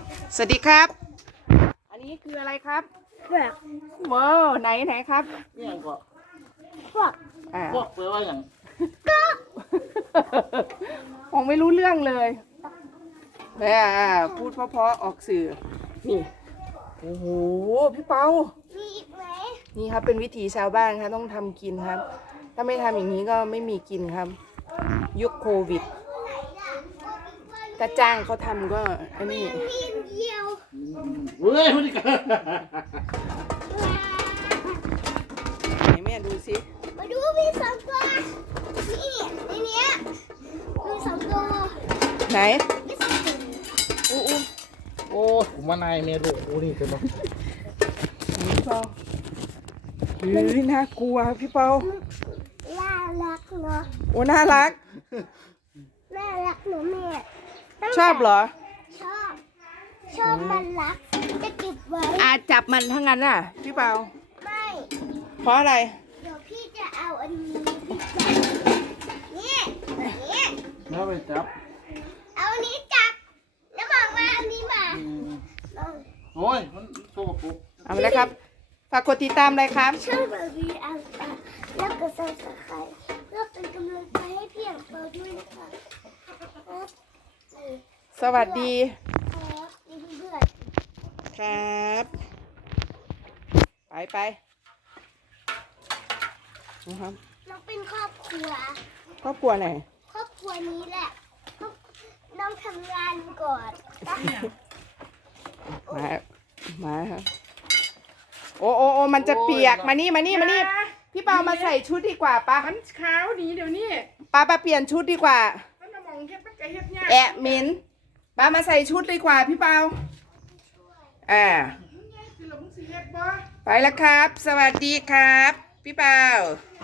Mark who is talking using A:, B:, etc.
A: สวัสดีครับ อันนี้คืออะไรครับ
B: เผือก
A: ว้าวไหนครับ
C: เนี่ยก็
B: พวก
C: พวกเปลือยว่าอย่าง
A: ผมไม่รู้เรื่องเลยแม่พูดเพราะๆออกสื่อนี่โอ้โหพี่เปา
B: มีอีกไหม
A: นี่ครับเป็นวิถีชาวบ้านครับต้องทำกินครับ ถ้าไม่ทำอย่างนี้ก็ไม่มีกินครับ ยุคโควิดถ้าจ้างเขาทำก็อันนี้
B: มีเดียว
C: เว้ยพูดดิกัน
A: ไหนแม่ดูสิ
B: มาดูมีสองตัวนี่ในเนี้ยมีสองตัว
A: ไหน
B: มีสองตัว
A: อู้
C: โอ้ผมว่านายเมรุโอ้นี่เป็นเนาะ
A: พี่เปาเฮ้ยน่ากลัวพี่เปา
B: น่ารักเนาะ
A: โอ้น่ารัก
B: น่ารักหนูแม่
A: ชอบเหรอ
B: ชอบมันรักจะเก็บไว้
A: จับมันทั้งนั้นน่ะพี่เปา
B: ไม่
A: เพราะอะไร
B: เดี๋ยวพี่จะเอาอันนี้นี่
C: แล้วไปจับ
B: เอาอันนี้จับแล้วบอกว่าอันนี้มา
C: โอ้ยมันโชว์ปุ๊บ
A: เอาไปแล้วครับฝากกดติดตามเลยครับ
B: ช่วยแบบนี้แล้วก็ใส่สไครต์แล้วเป็นกำลังใจให้พี่อย่างเปิดด้วยนะคะ
A: สวัสดี
B: ครับนี่เพื่อน
A: ครับไปนะครับ
B: น้องเป็นครอบครัว
A: ครอบครัวไหน
B: ครอบครัวนี้แหละน้องทำงานก่อน
A: มาครับโอ้มันจะเปียกมานี่พี่เปามาใส่ชุดดีกว่าปะ
D: มันขาวดีเดี๋ยวนี้
A: ป้าเปลี่ยนชุดดีกว่า
D: มันมองเฮ็ดมันก็เฮ็ดยาก
A: แอะมินป้ามาใส่ชุดดีกว่าพี่เปาไปแล้วครับสวัสดีครับพี่เปา